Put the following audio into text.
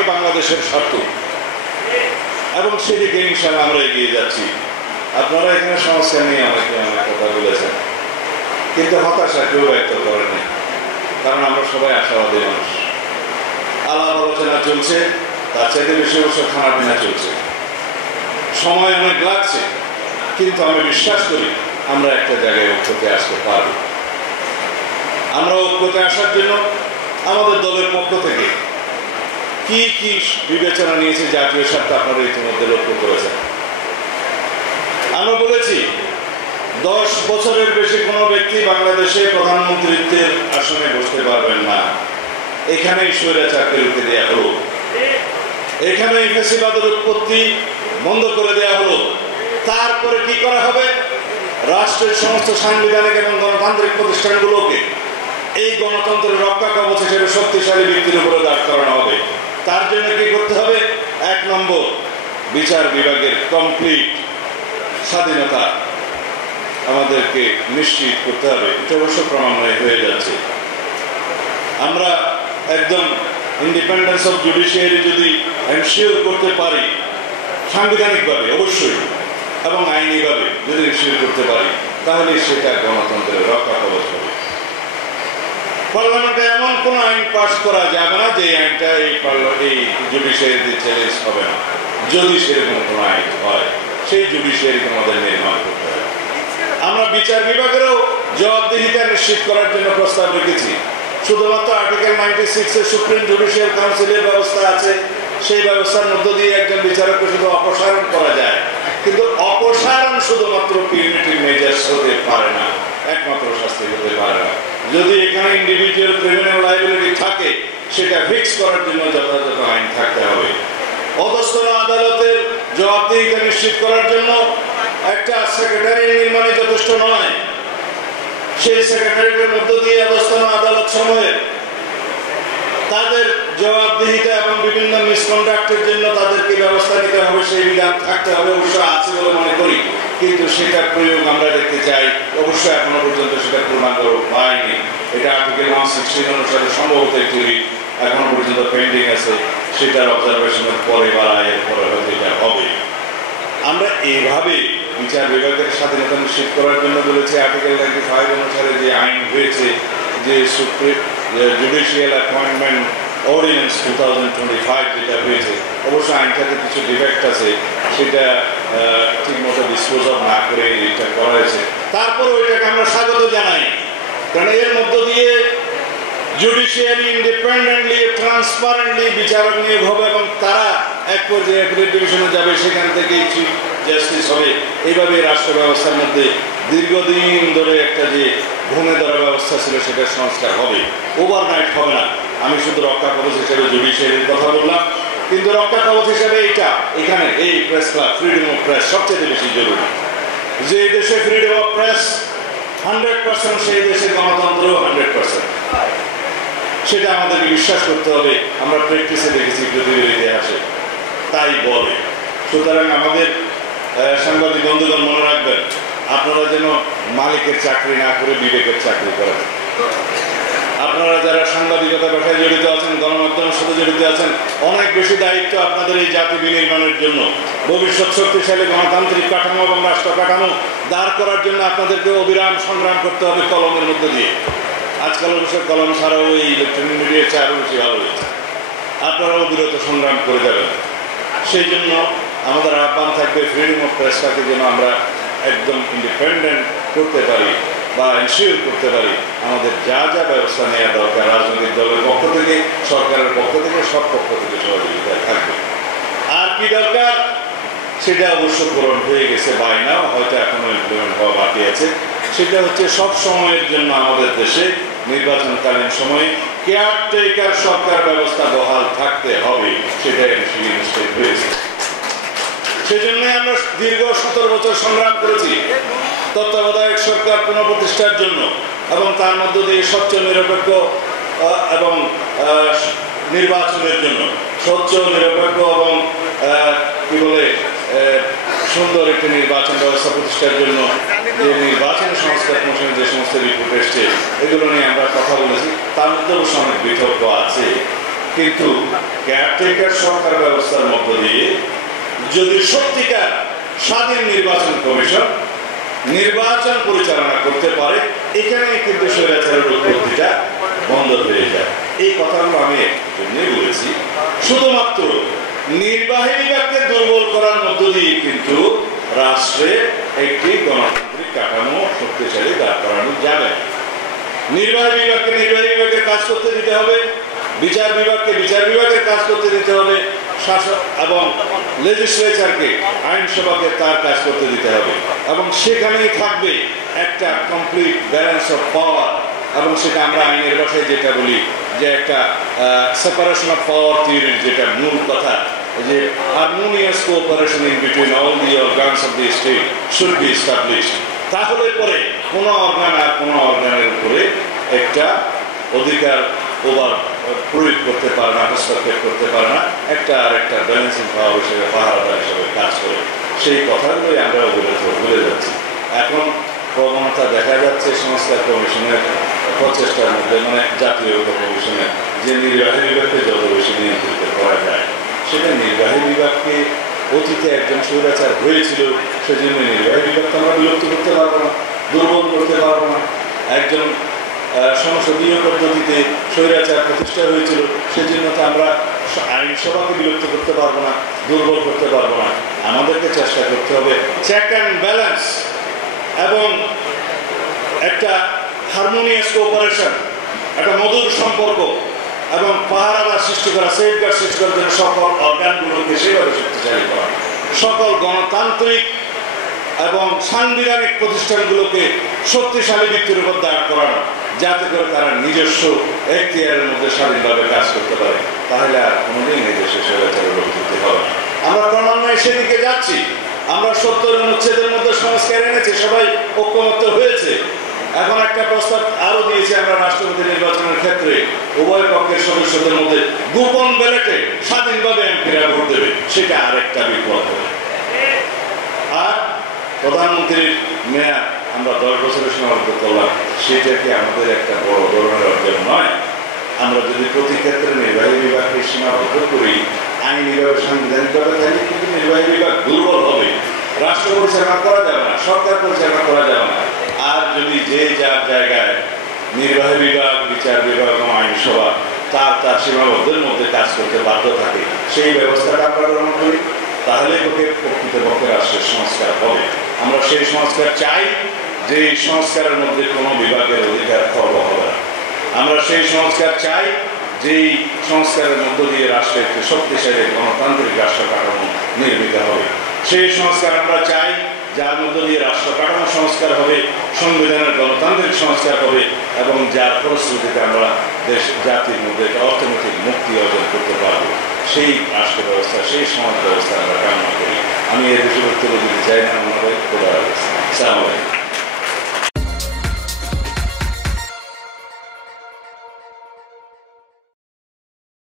বাকি বাংলাদেশের স্বার্থ, এবং সেদিকে ইনশাআল্লাহ আমরা এগিয়ে যাচ্ছি। আপনারা এখানে সংস্কার নিয়ে অনেকে অনেক কথা বলেছেন, কিন্তু হতাশা কেউ ব্যক্ত করেনি, কারণ আমরা সবাই আশাবাদী মানুষ। আলাপ আলোচনা চলছে, তার চাইতে বেশি অবশ্য খানাপিনা চলছে, সময় অনেক লাগছে, কিন্তু আমি বিশ্বাস করি আমরা একটা জায়গায় ঐক্যতে আসতে পারব। আমরা ঐক্যতে আসার জন্য আমাদের দলের পক্ষ থেকে কি কি বিবেচনা নিয়েছে জাতীয় স্বার্থে আপনারা ইতিমধ্যে লক্ষ্য করেছেন। আমরা বলেছি 10 বছরের বেশি কোনো ব্যক্তি বাংলাদেশে প্রধানমন্ত্রীত্বের আসনে বসতে পারবেন না। এখানেই স্বৈরাচারকে রুখে দেওয়া হলো, এখানেই ফ্যাসিবাদের উৎপত্তি বন্ধ করে দেওয়া হলো। তারপরে কি করা হবে? রাষ্ট্রের সমস্ত সাংবিধানিক এবং গণতান্ত্রিক প্রতিষ্ঠানগুলোকে এই গণতন্ত্রের রক্ষা কবচ হিসেবে শক্তিশালী ব্যক্তির উপরে দাঁড় করানো হবে। তার জন্য কি করতে হবে? 1 নম্বর, বিচার বিভাগের কমপ্লিট স্বাধীনতা আমাদেরকে নিশ্চিত করতে হবে। এটা অবশ্য ক্রমান্বয়ে হয়ে যাচ্ছে। আমরা একদম ইন্ডিপেন্ডেন্স অফ জুডিশিয়ারি যদি এনশিওর করতে পারি সাংবিধানিকভাবে অবশ্যই, এবং আইনিভাবে যদি এনশিওর করতে পারি, তাহলে সেটা গণতন্ত্রের রক্ষা কবচ হবে। পার্লামেন্টে এমন কোন আইন পাস করা যাবে না যে আইনটা এই জুডিশিয়ারিতে চ্যালেঞ্জ হবে না। যদি সেরকম কোনো আইন হয়, সেই জুডিশিয়ারিকে আমাদের নির্মাণ করতে হবে। আমরা বিচার বিভাগেরও জবাবদিহিতা নিশ্চিত করার জন্য প্রস্তাব রেখেছি। শুধুমাত্র আর্টিকেল 96 সুপ্রিম জুডিশিয়াল কাউন্সিলের ব্যবস্থা আছে, সেই ব্যবস্থার মধ্য দিয়ে একজন বিচারককে শুধু অপসারণ করা যায়, কিন্তু অপসারণ শুধুমাত্র পিউনিটিভ মেজার্স হতে পারে না, একমাত্র শাস্তি হতে পারে না। যদি এখানে ইন্ডিভিজুয়াল ক্রিমিনাল লায়াবিলিটি থাকে, সেটা ফিক্স করার জন্য যথাযথ আইন থাকতে হবে। অধস্তন আদালতের জবাবদিহিতা নিশ্চিত করার জন্য একটা সেক্রেটারি নির্মাণে যথেষ্ট নয়। সেই সেক্রেটারির মধ্য দিয়ে অধস্তন আদালত সমূহের তাদের জবাবদিহিতা এবং বিভিন্ন মিসকন্ডাক্টের জন্য তাদেরকে ব্যবস্থা নিতে হবে, সেই বিধান থাকতে হবে। অবশ্য আছে বলে মনে করি, কিন্তু সেটা প্রয়োগ আমরা দেখতে চাই। অবশ্যই এখনো পর্যন্ত সেটা পূর্ণাঙ্গ হয়নি। এটা আর্টিকেল 116 অনুসারে সম্ভবত একটি এখনো পর্যন্ত পেন্ডিং আছে, সেটার অবজারভেশনের পরে বা রায়ের পরে হয়তো এটা হবে। আমরা এইভাবে বিচার বিভাগের স্বাধীনতা নিশ্চিত করার জন্য বলেছি আর্টিকেল 95 অনুসারে যে আইন হয়েছে, যে সুপ্রিম জুডিশিয়াল অ্যাপয়েন্টমেন্ট অর্ডিন্যান্স 2025 যেটা হয়েছে, অবশ্য আইনটাতে কিছু ডিফেক্ট আছে, সেটা ঠিকমতো ডিসপোজ না করে এটা করা হয়েছে। তারপরে ওইটাকে আমরা স্বাগত জানাই, কারণ এর মধ্য দিয়ে জুডিশিয়ারি ইন্ডিপেন্ডেন্টলি ট্রান্সপারেন্টলি বিচারক নিয়োগ হবে এবং তারা এক পর্যায়ে অ্যাপিলেট ডিভিশনে যাবে, সেখান থেকেই চিফ জাস্টিস হবে। এইভাবে রাষ্ট্র ব্যবস্থার মধ্যে দীর্ঘদিন ধরে একটা যে ভূমে ধরা ব্যবস্থা ছিল, সেটার সংস্কার হবে, ওভারনাইট হবে না। আমি শুধু রক্ষা কবচ হিসেবে জুডিশিয়ারির কথা বললাম, কিন্তু রক্ষা কবচ হিসেবে এইটা এখানে এই press club, freedom of press সবচেয়ে বেশি জরুরি। যে দেশে ফ্রিডম অফ প্রেস 100%, সেই দেশে গণতন্ত্র 100%। সেটা আমাদেরকে বিশ্বাস করতে হবে। আমরা প্র্যাকটিসে দেখেছি পৃথিবীর ইতিহাসে তাই বলে। সুতরাং আমাদের সাংবাদিক বন্ধুগণ মনে রাখবেন, আপনারা যেন মালিকের চাকরি না করে বিবেকের চাকরি করেন। আপনারা যারা সাংবাদিকতা পেশায় জড়িত আছেন, গণমাধ্যমের সাথে জড়িত আছেন, অনেক বেশি দায়িত্ব আপনাদের এই জাতি বিনির্মাণের জন্য, ভবিষ্যৎ শক্তিশালী গণতান্ত্রিক কাঠামো এবং রাষ্ট্র কাঠামো দাঁড় করার জন্য আপনাদেরকে অবিরাম সংগ্রাম করতে হবে কলমের মধ্য দিয়ে। আজকাল অবশ্য কলম ছাড়াও এই ইলেকট্রনিক মিডিয়ার চেয়ে আরও বেশি ভালো হয়েছে। আপনারাও বিরত সংগ্রাম করে যাবেন। সেই জন্য আমাদের আহ্বান থাকবে ফ্রিডম অফ প্রেসটাকে যেন আমরা একদম ইন্ডিপেন্ডেন্ট করতে পারি বা এনশিওর করতে পারি। আমাদের যা যা ব্যবস্থা নেওয়া দরকার রাজনৈতিক দলের পক্ষ থেকে, সরকারের পক্ষ থেকে, সব পক্ষ থেকে সহযোগিতা থাকবে। আর কি দরকার সেটা অবশ্য পূরণ হয়ে গেছে বাই নাও, হয়তো এখনো ইমপ্লিমেন্ট হওয়া বাকি আছে। সেটা হচ্ছে সব সময়ের জন্য আমাদের দেশে নির্বাচনকালীন সময়ে কেয়ারটেকার সরকার ব্যবস্থা বহাল থাকতে হবে, সেটা নিশ্চিত হয়েছে। সেজন্য আমরা দীর্ঘ 17 বছর সংগ্রাম করেছি তত্ত্বাবধায়ক সরকার পুনঃপ্রতিষ্ঠার জন্য, এবং তার মধ্য দিয়ে স্বচ্ছ নিরপেক্ষ এবং নির্বাচনের জন্য, স্বচ্ছ নিরপেক্ষ এবং কি বলে সুন্দর একটি নির্বাচন ব্যবস্থা প্রতিষ্ঠার জন্য যে নির্বাচন সংস্কার কমিশনের যে সমস্ত রিপোর্ট এসছে, এগুলো নিয়ে আমরা কথা বলেছি। তার মধ্যে অবশ্য অনেক বিতর্ক আছে, কিন্তু কেয়ারটেকার সরকার ব্যবস্থার মধ্য দিয়ে যদি সত্যিকার স্বাধীন নির্বাচন কমিশন নির্বাচন পরিচালনা করতে পারে, এখানে কিন্তু স্বৈরাচারের উৎপত্তিটা বন্ধ হয়ে যায়। এই কথাগুলো আমি জন্যই বলেছি, শুধুমাত্র নির্বাহী বিভাগকে দুর্বল করার মধ্য দিয়ে কিন্তু রাষ্ট্রের একটি গণতান্ত্রিক কাঠামো শক্তিশালী দাঁড় করানো যাবে। নির্বাহী বিভাগকে নির্বাহী বিভাগের কাজ করতে দিতে হবে, বিচার বিভাগকে বিচার বিভাগের কাজ করতে দিতে হবে, শাসক এবং লেজিসলেচারকে আইনসভাকে তার কাজ করতে দিতে হবে, এবং সেখানেই থাকবে একটা কমপ্লিট ব্যালেন্স অফ পাওয়ার। এবং সেটা আমরা আইনের ভাষায় যেটা বলি যে একটা সেপারেশন অফ পাওয়ার থিওরির যেটা মূল কথা, যে harmonious cooperation in between all the organs of the state should be established. তাহলে পরে কোনো অর্গান আর কোনো অর্গানের উপরে একটা অধিকার ওভার প্রয়োগ করতে পারে না, হস্তক্ষেপ করতে পারে না, একটা আর একটা ব্যালেন্সিং পাওয়ার হিসেবে পাহারাদার হিসেবে কাজ করে। সেই কথাগুলোই আমরা ভুলে যাচ্ছি। এখন প্রবণতা দেখা যাচ্ছে সংস্কার কমিশনের প্রচেষ্টার মধ্যে, মানে জাতীয় কমিশনের, যে নির্বাহী বিভাগকে যত বেশি নিয়ন্ত্রিত করা যায়। সেটা নির্বাহী বিভাগকে অতীতে একজন স্বৈরাচার হয়েছিল, সেজন্য নির্বাহী বিভাগকে আমরা বিলুপ্ত করতে পারবো না, দুর্বল করতে পারবো না। একজন সংসদীয় পদ্ধতিতে স্বৈরাচার প্রতিষ্ঠা হয়েছিল, সেজন্য তো আমরা আইনসভাকে বিলুপ্ত করতে পারবো না, দুর্বল করতে পারবো না। আমাদেরকে চেষ্টা করতে হবে চেক অ্যান্ড ব্যালেন্স এবং একটা হারমোনিয়াস কোঅপারেশন, একটা মধুর সম্পর্ক এবং পাহারাদার সৃষ্টি করা, সেফগার্ড সৃষ্টি করার জন্য সকল অর্গানগুলোকে সেভাবে শক্তিশালী করা, সকল গণতান্ত্রিক এবং সাংবিধানিক প্রতিষ্ঠানগুলোকে শক্তিশালী ভিত্তির উপর দাঁড় করানো, যাতে করে তারা নিজস্ব এখতিয়ারের মধ্যে স্বাধীনভাবে কাজ করতে পারে। তাহলে আর কোনোদিন এই দেশে স্বৈরাচারের উৎপত্তি হবে না। আমরা ক্রমান্বয়ে সেদিকে যাচ্ছি। আমরা 70 অনুচ্ছেদের মধ্যে সংস্কার এনেছি, সবাই ঐক্যমত্য হয়েছে। এখন একটা প্রস্তাব আরো দিয়েছি আমরা রাষ্ট্রপতি নির্বাচনের ক্ষেত্রে উভয় পক্ষের সদস্যদের মধ্যে গোপন ব্যালটে স্বাধীনভাবে এমপিরা ভোট দেবে, সেটা আরেকটা বিকল্প। আর প্রধানমন্ত্রীর মেয়াদ আমরা 10 বছরের সীমাবদ্ধ করলাম, সেটা কি আমাদের একটা বড় ধরনের অর্জন নয়? আমরা যদি প্রতি ক্ষেত্রে নির্বাহী বিভাগকে সীমাবদ্ধ করি, আইনিভাবে সাংবিধানিকভাবে থাকি, কিন্তু নির্বাহী বিভাগ দুর্বল হবে, রাষ্ট্র পরিচালনা করা যাবে না, সরকার পরিচালনা করা যাবে না। আর যদি যে যার জায়গায় নির্বাহী বিভাগ, বিচার বিভাগ এবং আইনসভা তার সীমাবদ্ধের মধ্যে কাজ করতে বাধ্য থাকে, সেই ব্যবস্থাটা আমরা গ্রহণ করি, তাহলে প্রকৃতপক্ষে রাষ্ট্রের সংস্কার হবে। আমরা সেই সংস্কার চাই, যে সংস্কারের মধ্যে কোনো বিভাগের অধিকার খর্ব হবে না। আমরা সেই সংস্কার চাই, যেই সংস্কারের মধ্য দিয়ে রাষ্ট্রের একটি শক্তিশালী গণতান্ত্রিক রাষ্ট্র কাঠামো নির্মিত হবে। সেই সংস্কার আমরা চাই, যার মধ্য দিয়ে রাষ্ট্র কাঠামো সংস্কার হবে, সংবিধানের গণতান্ত্রিক সংস্কার হবে, এবং যার ফলশ্রুতিতে আমরা দেশ জাতির মধ্যে একটা অর্থনৈতিক মুক্তি অর্জন করতে পারব। সেই রাষ্ট্র ব্যবস্থা, সেই সমাজ ব্যবস্থা আমরা কামনা করি। আমি এর বিষয়ে উত্তর দিতে চাই না। আমাদের